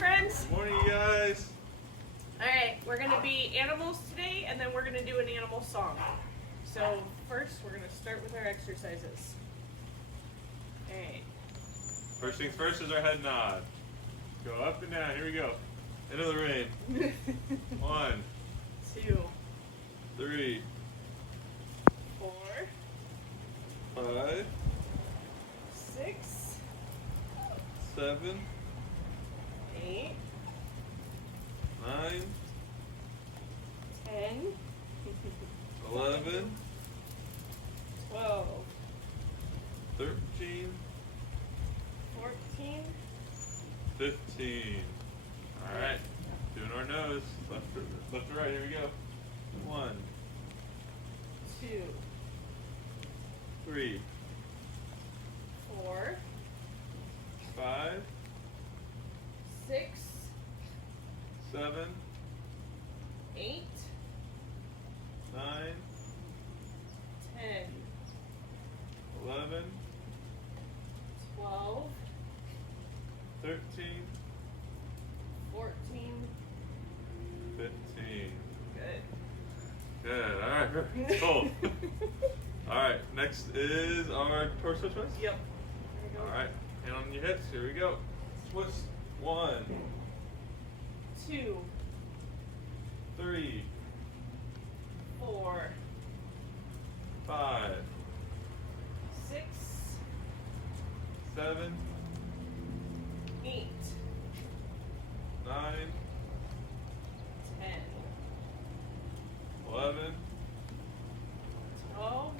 friends. Good morning, you guys. Alright, we're going to be animals today, and then we're going to do an animal song. So, first, we're going to start with our exercises. Okay. First things first is our head nod. Go up and down. Here we go. Into the rain. 1, 2, 3, 4, 5, 6, 7, 8, 9, 10, 11, 12, 13, 14, 15. All right. Doing our nose. Left to right. Here we go. 1, 2, 3, 4, 5, 6, 7, 8, 9, 10, 11, 12, 13, 14. 15. Good. Good. All right. Cool. All right. Next is our torso twist. Yep. There you go. All right. Hand on your hips. Here we go. Twist. 1, 2, 3, 4, 5, 6, 7, 8, 9, 10, 11, 12,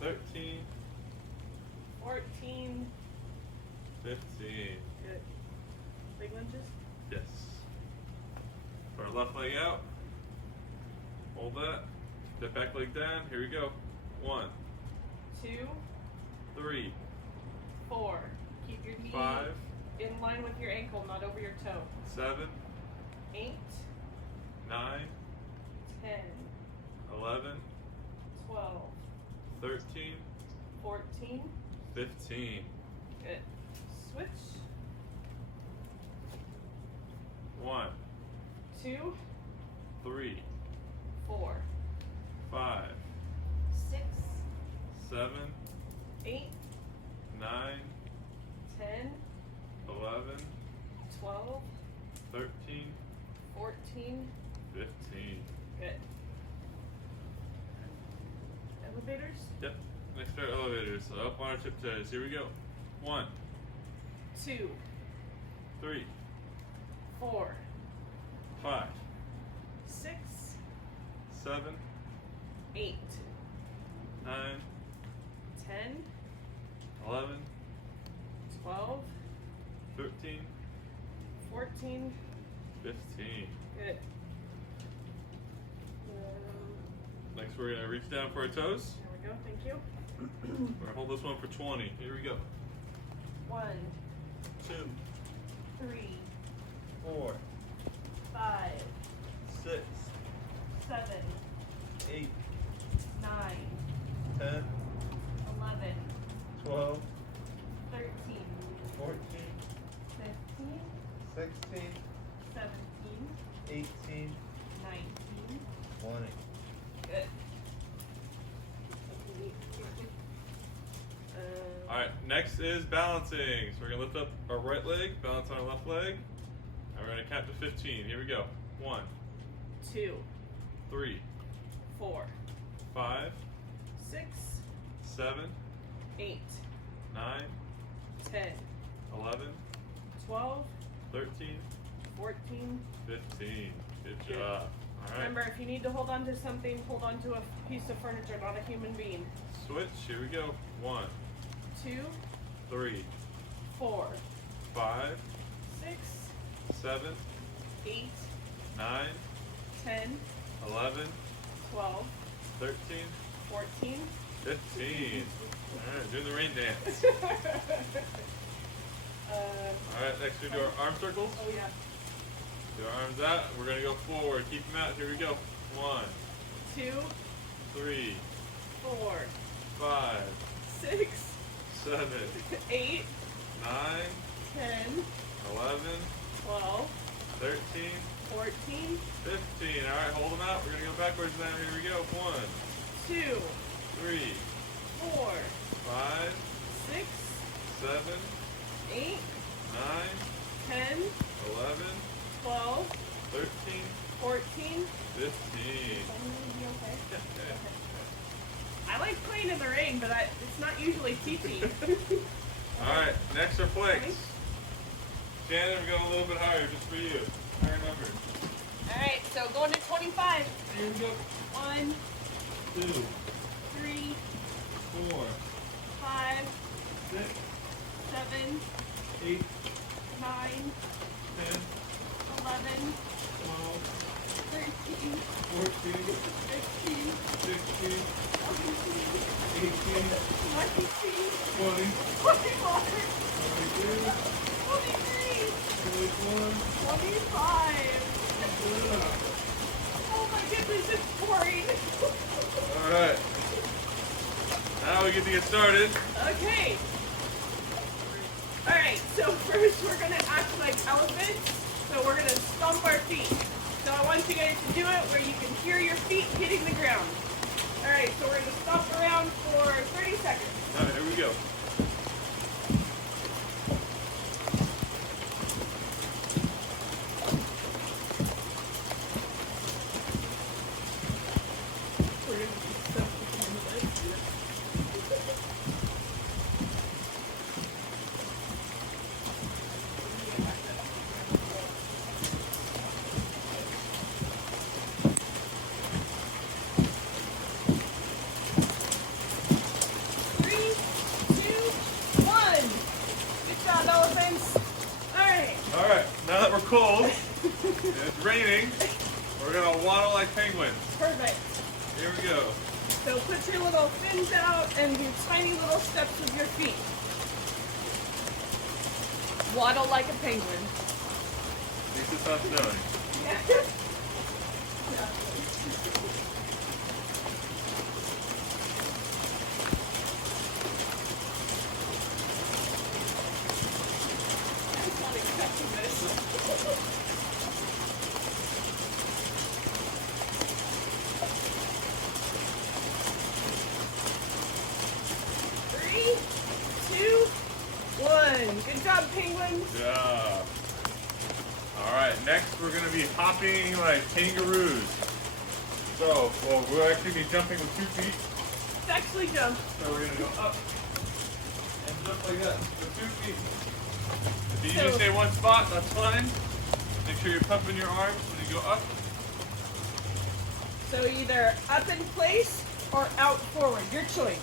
13, 14. 15. Good. Big lunges? Yes. Put our left leg out. Hold that. Step back leg down. Here we go. 1, 2, 3, 4. Keep your knee 5, in line with your ankle, not over your toe. 7, 8, 9, 10, 11, 12, 13, 14. 15. Good. Switch. 1, 2, 3, 4, 5, 6, 7, 8, 9, 10, 11, 12, 13, 14. 15. Good. Elevators? Yep. Next are elevators. So up on our tiptoes. Here we go. 1, 2, 3, 4, 5, 6, 7, 8, 9, 10, 11, 12, 13, 14. 15. Good. Next we're going to reach down for our toes. There we go. Thank you. We're going to hold this one for 20. Here we go. 1, 2, 3, 4, 5, 6, 7, 8, 9, 10, 11, 12, 13, 14, 15, 16, 17, 18, 19. 20. Good. Alright, next is balancing. So we're going to lift up our right leg, balance on our left leg, and we're going to count to 15. Here we go. 1, 2, 3, 4, 5, 6, 7, 8, 9, 10, 11, 12, 13, 14. 15. Good Good. job. Alright, Remember, if you need to hold on to something, hold on to a piece of furniture, not a human being. switch. Here we go. 1, 2, 3, 4, 5, 6, 7, 8, 9, 10, 11, 12, 13, 14. 15. Alright, doing the rain dance. Alright, next we do our arm circles. Oh yeah. Do our arms out. We're going to go forward. Keep them out. Here we go. 1, 2, 3, 4, 5, 6, 7, 8, 9, 10, 11, 12, 13, 14, 15. All right, hold them out. We're going to go backwards now. Here we go. 1, 2, 3, 4, 5, 6, 7, 8, 9, 10, 11, 12, 13, 14. 15. I like playing in the rain, but it's not usually teepee. All right, next are flakes. Shannon, we're going a little bit higher just for you. Higher numbers. Alright, so going to 25. Here we go. 1, 2, 3, 4, 5, 6, 7, 8, 9, 10, 11, 12, 13, 14, 15, 16, 17, 18, 19, 20, 21, 22, 23, 21. 25. Oh my goodness, it's pouring. All right. Now we get to get started. Okay. Alright, so first we're going to act like elephants. So we're going to stomp our feet. So I want you guys to do it where you can hear your feet hitting the ground. Alright, so we're going to stomp around for 30 seconds. All right, here we go. We're going to do Three, two, one. Good job, elephants. Alright. All right, now that we're cold, and it's raining, we're going to waddle like penguins. Perfect. Here we go. So put your little fins out and do tiny little steps with your feet. Waddle like a penguin. At least it's not snowing. I was not expecting this. Three, two, one. Good job, penguins. Yeah. All right, next we're going to be hopping like kangaroos. So, well, we'll actually be jumping with 2 feet. It's actually jump. So we're going to go up and jump like that with 2 feet. If you need to So- stay one spot, that's fine. Make sure you're pumping your arms when you go up. So either up in place or out forward. Your choice.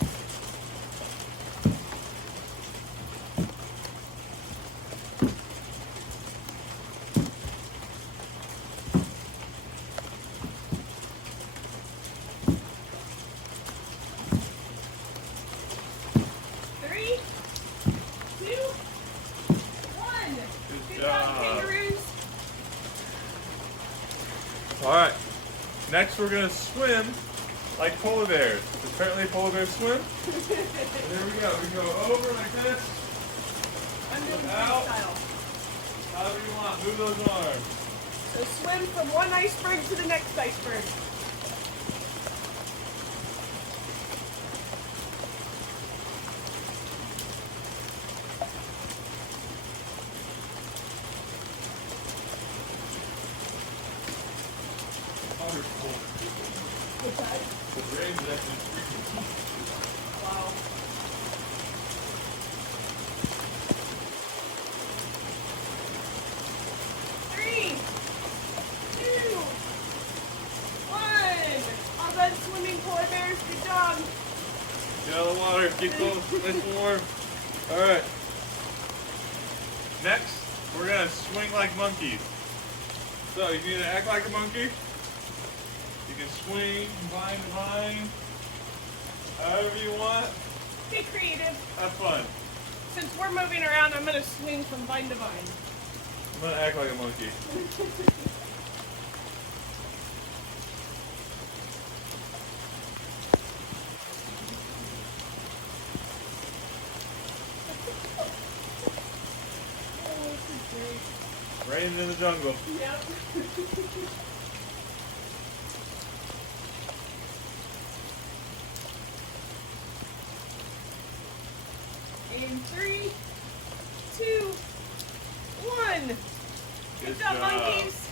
Three, two, one. Good job, job. kangaroos. All right. Next, we're going to swim like polar bears. Apparently, polar bears swim. And there we go. We go over like this. I'm doing Out. freestyle. However you want. Move those arms. So swim from one iceberg to the next iceberg. Water's cold. Good side. The rain is actually freezing. Wow. Three, two, one. All done swimming, polar bears. Good job. Get out of the water. Keep close. Nice and warm. All right. Next, we're going to swing like monkeys. So you need to act like a monkey. You can swing vine to vine, however you want. Be creative. Have fun. Since we're moving around, I'm going to swing from vine to vine. I'm going to act like a monkey. Oh, this is great. penguins in the jungle. Yep. In 3, 2, 1. Good job, monkeys.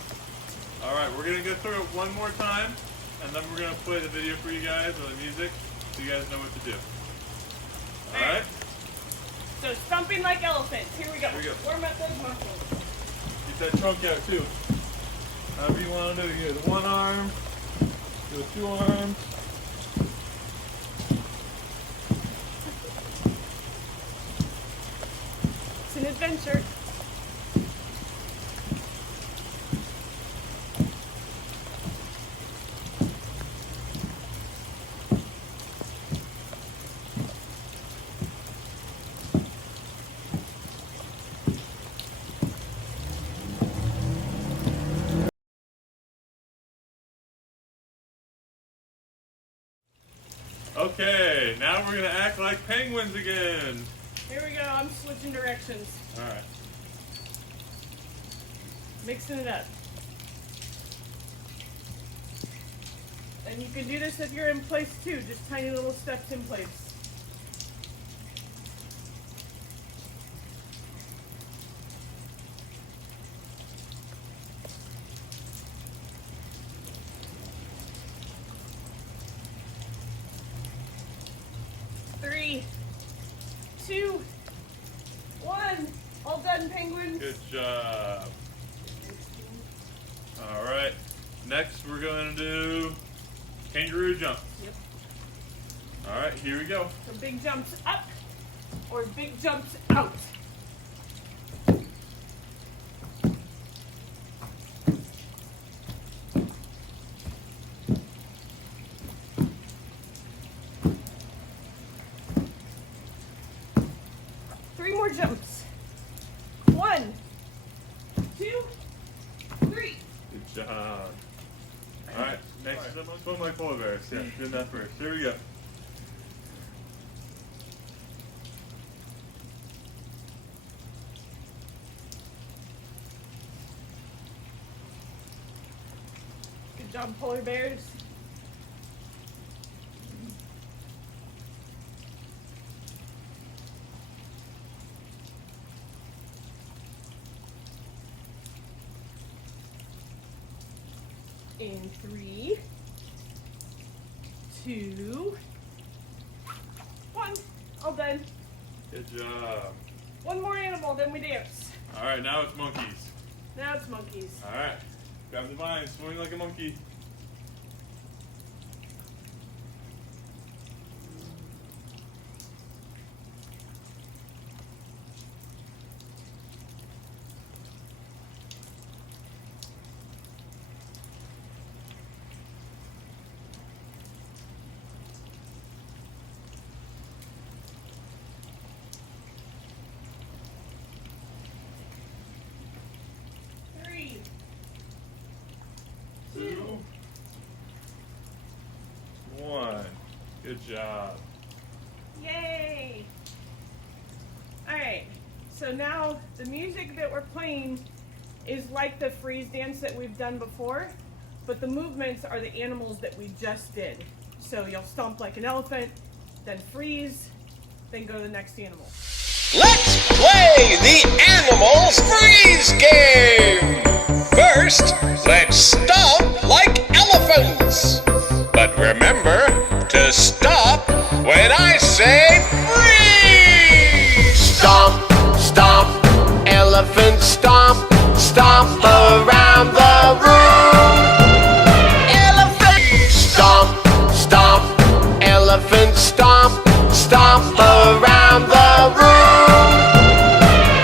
All right, we're gonna go through it one more time, and then we're gonna play the video for you guys or the music, so you guys know what to do. All right. So stomping like elephants. Here we go. Here we go. Warm up those muscles. Get that trunk out too. However you want to do it. You do one arm, do 2 arms. It's an adventure. Okay, now we're gonna act like penguins again. Here we go. I'm switching directions. All right. Mixing it up. And you can do this if you're in place too, just tiny little steps in place. Three, 2, 1. All done, penguins. Good job. All right. Next, we're going to do kangaroo jumps. Yep. All right, here we go. So big jumps up or big jumps out. Three more jumps. 1, 2, 3. Good job. All right, next is swim like polar bears. Yeah, doing that first. Here we go. Good job, polar bears. In 3, 2, 1. All done. Good job. One more animal, then we dance. All right, now it's monkeys. Now it's monkeys. All right, grab the vine, swing like a monkey. Three, 2, 1. Good job. Yay! Alright, so now the music that we're playing is like the freeze dance that we've done before, but the movements are the animals that we just did. So you'll stomp like an elephant, then freeze, then go to the next animal. Let's play the Animals Freeze game! First, let's stomp like elephants. But remember to stop when I say freeze! Stomp, stomp, elephant stomp, stomp around the room. Elephant stomp, stomp, elephant stomp, stomp around the room.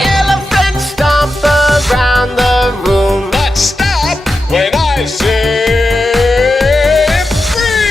Elephant stomp around the room. But stop when I say freeze!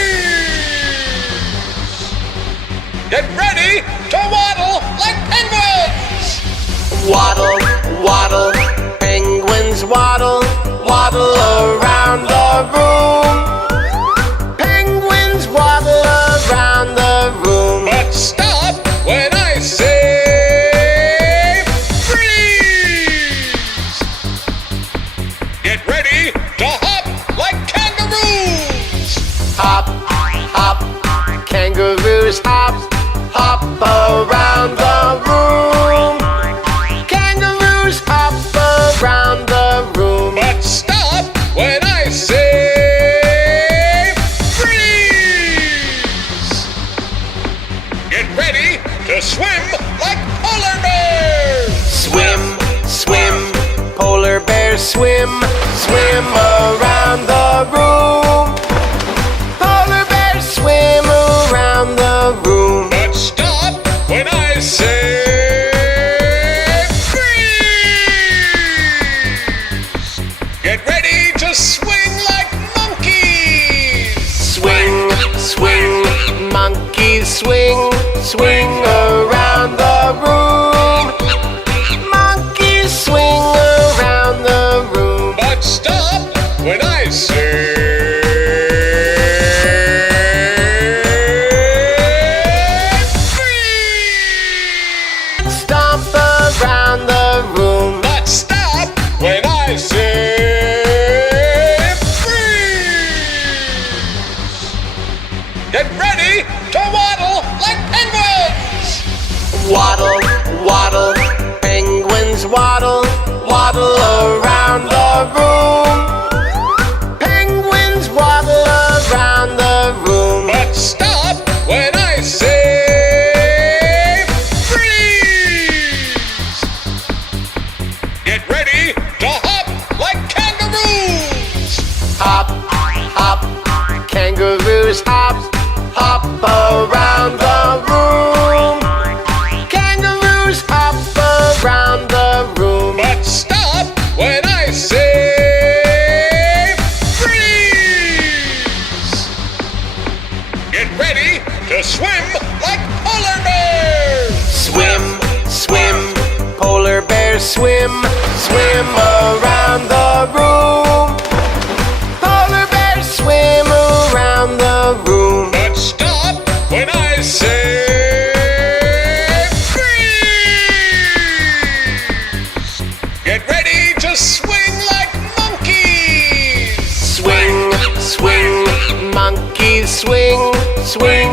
swim, swim around the room. Polar bears swim around the room. But stop when I say freeze! Get ready to swing like monkeys! Swing, swing, monkeys swing, swing around the room. Monkeys swing around the room. But stop when I say freeze! Stomp around the room. But stop when I say freeze! Get ready to waddle like penguins! Waddle, waddle, penguins waddle, waddle around the room. Penguins waddle around the room. But stop when I say freeze! Get ready to hop like kangaroos! Hop, hop, kangaroos hop, hop around the room. Kangaroos hop around the room. But stop when I say freeze! Get ready to swim like polar bears! Swim, swim, polar bears swim, swim around the room. Polar bears swim around the room. But stop when I say freeze! Get ready to swing like monkeys! Swing, swing, monkeys swing, swing